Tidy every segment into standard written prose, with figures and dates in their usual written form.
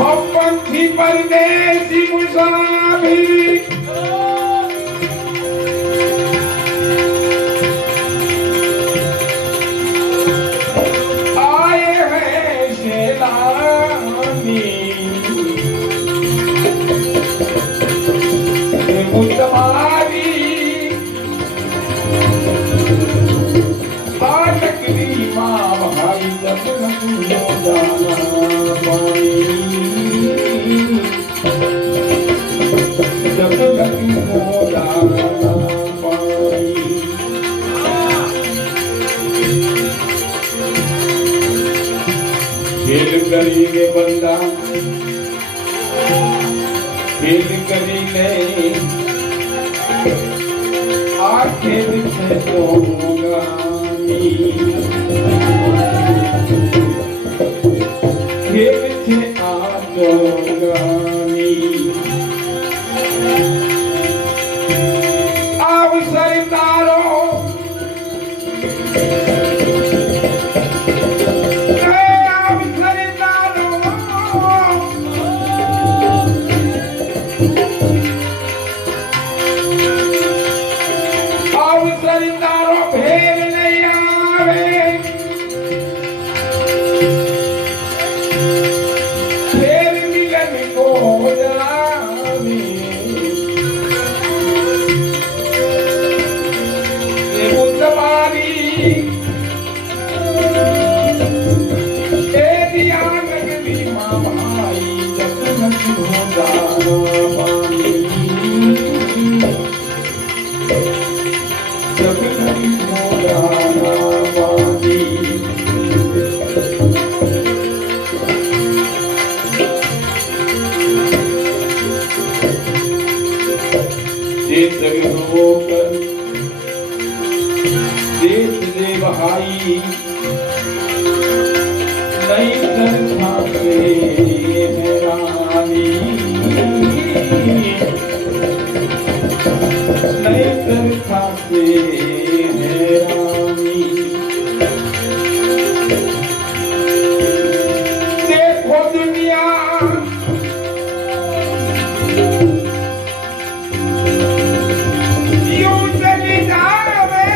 हम पंछी परदेसी मुसाफिर आए हैं सैलानी मुस्तफारी भाई जब जाना पानी जब हो जाना पानी खेल करेंगे बंदा खेल करेंगे आखिर से होगा खेल आजोगानी अब सरदारों भेद नहीं आवे फिर मिलन को जावे ये मुस्तफारी दिया लगती माँ भाई जब हो जाना पानी जब हो जाना पानी देश होकर देश दे भाई नहीं करना हैरानी नहीं करना हैरानी देखो दुनिया यूं चली जावे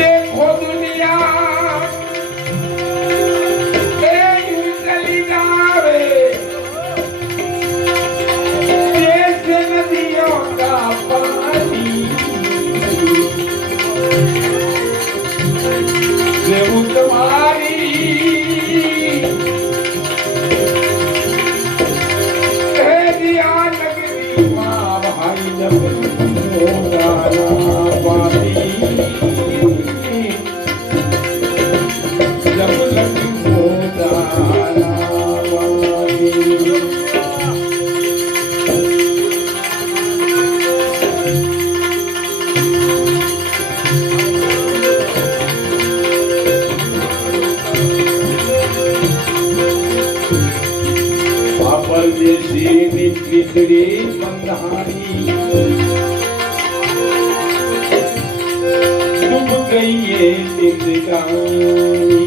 देखो दुनिया यूं चली जावे जैसे नदियों का पानी देवू तुम्हारी दिया लगती माँ भाई जब हो जाना पानी जब लग हो जाना पानी परदेसी बिछड़ी बंधानी डूब गई ये जिंदगानी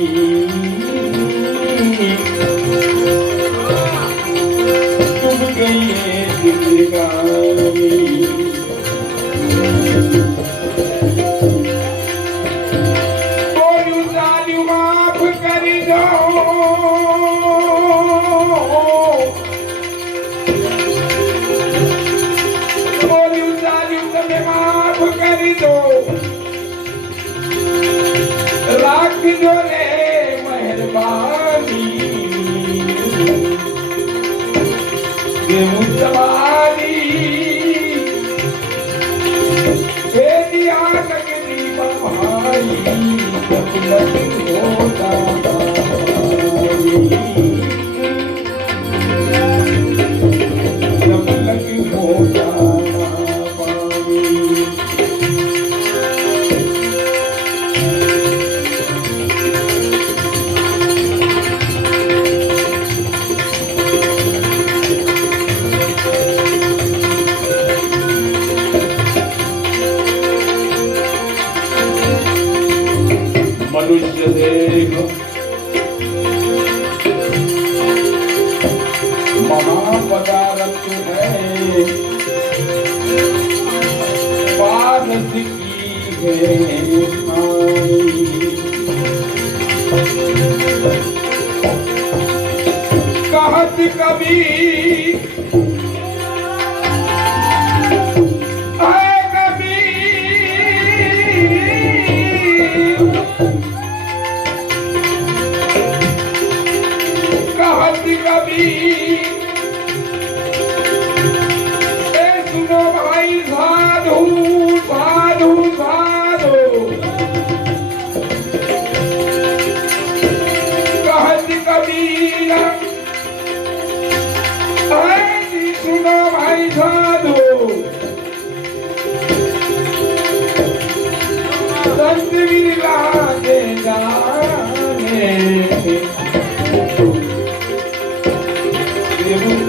डूब गई ये जिंदगानी बोलू सालू माफ कर दो माफ कर दो राख दो रे मेहरबानी ये मुस्तफारी दिया लगती भाई जब लग हो जाना जब लग हो जाना महापदारथ है पारस की है नाई। कहत कबीर सुनो भाई साधु साधु साधु कहत कबीर सुनो भाई साधु संत गिरला दे जाने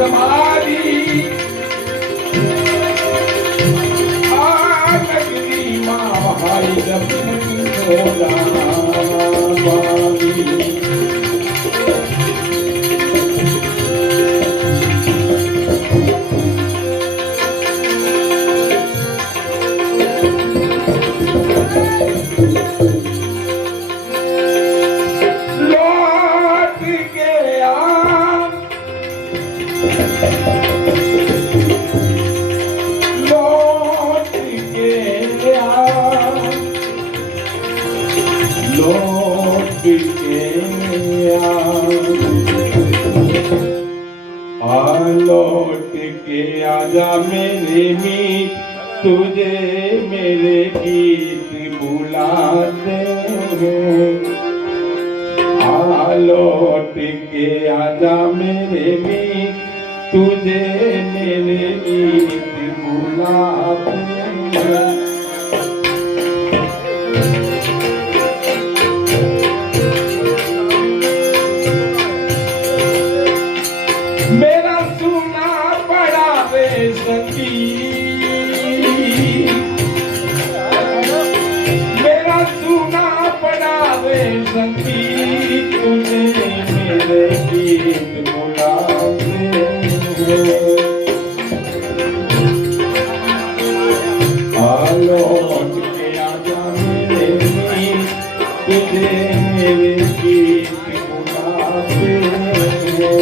तुम्हारी नगरी माँ भाई जमीन लौट गया लौट गया लौट गया लौट के आजा मेरे मीत तुझे मेरे गीत बुलाते हैं। लौट के आजा मेरे मीत तुझे मेरे गीत बुलाते हैं। मेरा सुना पड़ा रे संगीत, मेरा सुना पड़ा रे संगीत तुझे मेरे गीत बुलाते हैं। लौट के आजा मेरे मीत तुझे मेरे गीत बुलाते हैं।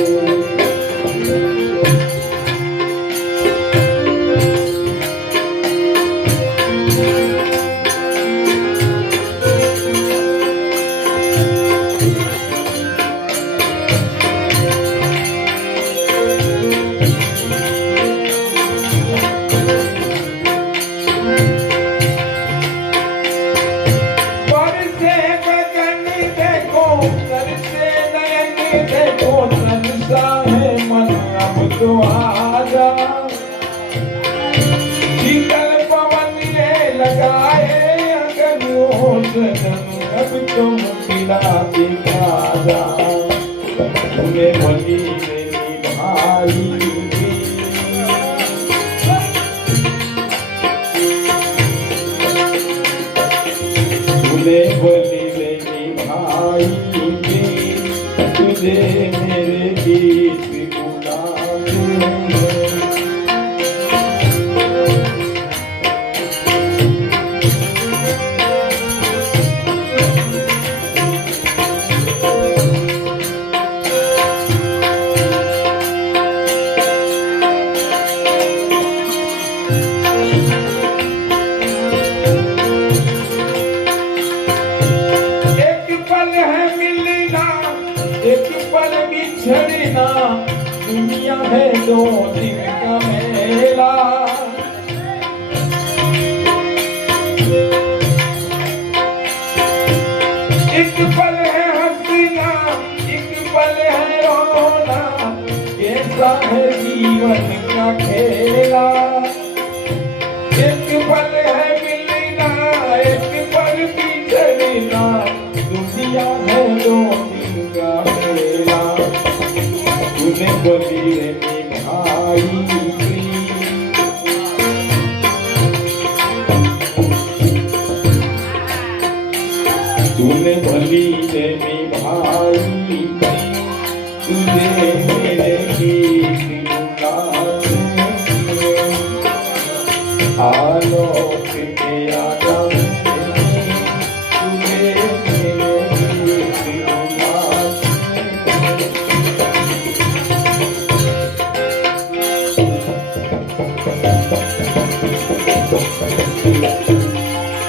तो आजा शीतल पवन ने लगाए अगनों सनम अब तुम खिला दिखा जा तुम्हें भली मेरी भाई तुम्हें भली मेरी भाई तुझे मेरे गीत बिछड़ना दुनिया है दो दिन का मेला। एक पल है हंसना एक पल है रोना, कैसा है जीवन का खेला।